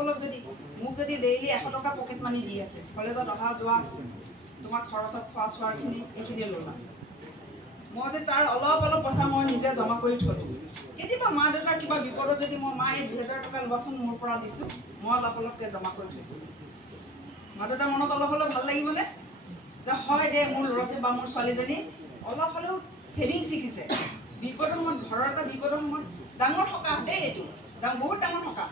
অলপ যদি মোক যদি ডেইলি 100 টকা পকেট মানি দি আছে, কলেজত অহা যোৱা তোমাৰ খৰচত খোৱা চোৱাখিনি এইখিনি ল'লা, মই যে তাৰ অলপ পইচা মই নিজে জমা কৰি থলো। কেতিয়াবা মা দেউতাৰ কিবা বিপদত যদি মই মা এই 2000 টকা লোৱাচোন মোৰ পৰা দিছোঁ, মই অলপকৈ জমা কৰি থৈছোঁ। মা দেউতাৰ মনত অলপ হ'লেও ভাল লাগিবনে যে হয় দে মোৰ ল'ৰাটো বা মোৰ ছোৱালীজনী অলপ হ'লেও ছেভিং শিকিছে। বিপদৰ সময়ত ঘৰৰ এটা বিপদৰ সময়ত ডাঙৰ সকাহ দেই, এইটো বহুত ডাঙৰ সকাহ।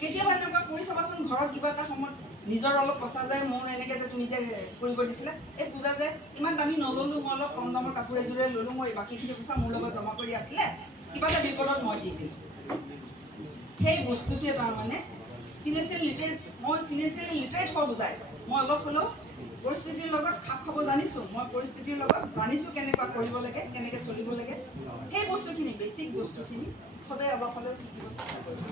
কেতিয়াবা এনেকুৱা কৰি চাবাচোন, ঘৰত কিবা এটা সময়ত নিজৰ অলপ পইচা যায়, মোৰ এনেকৈ যে তুমি যে কৰিব দিছিলে, এই পূজা যে ইমান দামী নল'লোঁ, মই অলপ কম দামৰ কাপোৰ এযোৰে ল'লোঁ, মই বাকীখিনি পইচা মোৰ লগত জমা কৰি আছিলে, কিবা এটা বিপদত মই দি দিলোঁ। সেই বস্তুটোৱে তাৰমানে ফিনেন্সিয়েল লিটাৰেট, মই ফিনেন্সিয়েলি লিটাৰেট হোৱা বুজায়। মই অলপ হ'লেও পৰিস্থিতিৰ লগত খাপ খাব জানিছোঁ, মই পৰিস্থিতিৰ লগত জানিছোঁ কেনেকুৱা কৰিব লাগে, কেনেকৈ চলিব লাগে। সেই বস্তুখিনি, বেছিক বস্তুখিনি চবেই অলপ হ'লেও শিকিব চেষ্টা কৰিব।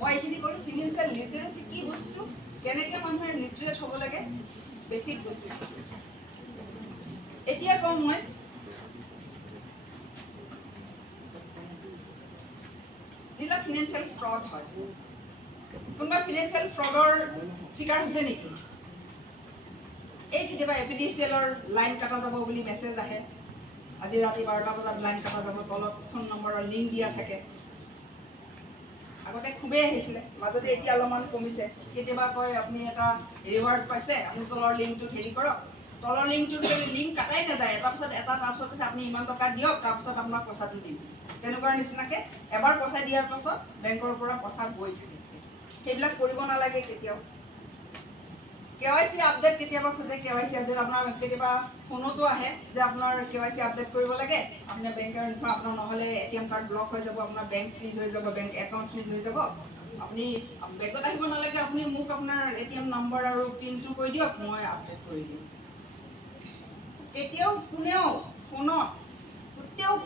মই এইখিনি কৰোঁ। ফিনেন্সিয়েল লিটাৰেচি কি বস্তু, কেনেকৈ মানুহে লিটাৰেট হ'ব লাগে, বেছিক বস্তু। এতিয়া কওঁ মই যিবিলাক ফিনেন্সিয়েল ফ্ৰড হয়, কোনোবা ফিনেন্সিয়েল ফ্ৰডৰ চিকাৰ হৈছে নেকি? এই কেতিয়াবা APDCL লাইন কটা যাব বুলি মেছেজ আহে, আজি ৰাতি 12টা বজাত লাইন কটা যাব, তলত ফোন নম্বৰৰ লিংক দিয়া থাকে। আগতে খুবেই আহিছিলে, মাজতে এতিয়া অলপমান কমিছে। কেতিয়াবা কয় আপুনি এটা ৰিৱাৰ্ড পাইছে, আপুনি তলৰ লিংকটোত হেৰি কৰক, তলৰ লিংকটোত যদি লিংক কাটাই নাযায়, এটা পিছত এটা, তাৰপিছত কৈছে আপুনি ইমান টকা দিয়ক, তাৰপিছত আপোনাক পইচাটো দিম। তেনেকুৱা নিচিনাকৈ এবাৰ পইচা দিয়াৰ পাছত বেংকৰ পৰা পইচা গৈ থাকে। সেইবিলাক কৰিব নালাগে কেতিয়াও। KYC আপডেট কেতিয়াবা খোজে, KYC আপডেট আপোনাৰ কেতিয়াবা ফোনতো আহে যে আপোনাৰ KYC আপডেট কৰিব লাগে, আপোনাৰ বেংকৰ আপোনাৰ নহ'লে ATM কাৰ্ড ব্লক হৈ যাব, আপোনাৰ বেংক ফ্ৰিজ হৈ যাব, বেংক একাউণ্ট ফ্ৰিজ হৈ যাব। আপুনি বেংকত আহিব নালাগে, আপুনি মোক আপোনাৰ ATM নম্বৰ আৰু পিনটো কৈ দিয়ক, মই আপডেট কৰি দিম। কেতিয়াও কোনেও ফোনত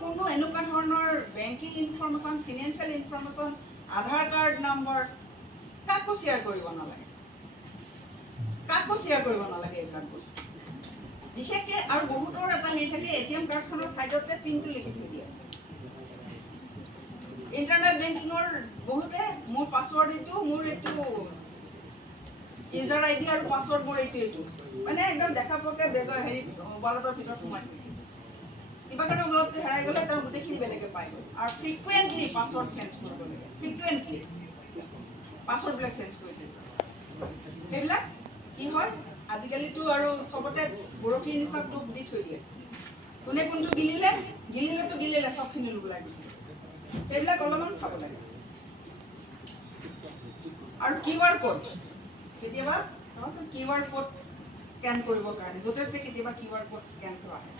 কোনো এনেকুৱা ধৰণৰ বেংকিং ইনফৰমেশ্যন, ফিনেন্সিয়েল ইনফৰমেশ্যন, আধাৰ কাৰ্ড নম্বৰ কাকো শ্বেয়াৰ কৰিব নালাগে, এইবিলাক বস্তু বিশেষকৈ। আৰু বহুতৰ এটা হেৰি থাকে, ATM কাৰ্ডখনৰ ছাইডতে পিনটো লিখি থৈ দিয়ে। ইণ্টাৰনেট বেংকিঙৰ বহুতে মোৰ পাছৱৰ্ড এইটো, মোৰ এইটো ইউজাৰ ID আৰু পাছৱৰ্ড মোৰ এইটো, মানে একদম দেখা পোৱাকৈ বেগৰ হেৰি ৱালেটৰ ভিতৰত সোমাই থাকে। কিবা কাৰণে মূলতটো হেৰাই গ'লে তেওঁ গোটেইখিনি বেলেগে পাই গ'ল। আৰু ফ্ৰিকুৱেণ্টলি পাছৱৰ্ড চেঞ্জ কৰিব লাগে, ফ্ৰিকুৱেণ্টলি পাছৱৰ্ডবিলাক চেঞ্জ কৰি থাকিব। সেইবিলাক কি হয়, আজিকালিতো আৰু চবতে বৰশীৰ নিচিনা টোপ দি থৈ দিয়ে। কোনে কোনটো গিলিলে চবখিনি ওলাই গুচি গ'ল। সেইবিলাক অলপমান চাব লাগে। আৰু QR কোড, কেতিয়াবা চাবাচোন QR কোড স্কেন কৰিবৰ কাৰণে য'তে ত'তে কেতিয়াবা QR কোড স্কেন কৰা হয়।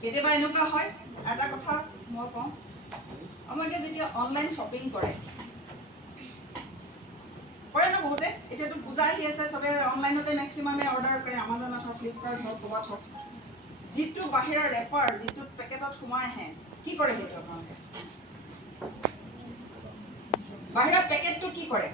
কেতিয়াবা এনেকুৱা হয়, এটা কথা মই কওঁ, আমাকে যেতিয়া অনলাইন শ্বপিং কৰে ন বহুতে, এতিয়াতো পূজা আহি আছে, চবে অনলাইনতে মেক্সিমামে অৰ্ডাৰ কৰে, আমাজনত হওক, ফ্লিপকাৰ্ট হওক, ক'ৰবাত হওক। যিটো বাহিৰৰ ৰেপাৰ, যিটো পেকেটত সোমাই আহে, কি কৰে সেইটো আপোনালোকে? বাহিৰৰ পেকেটটো কি কৰে?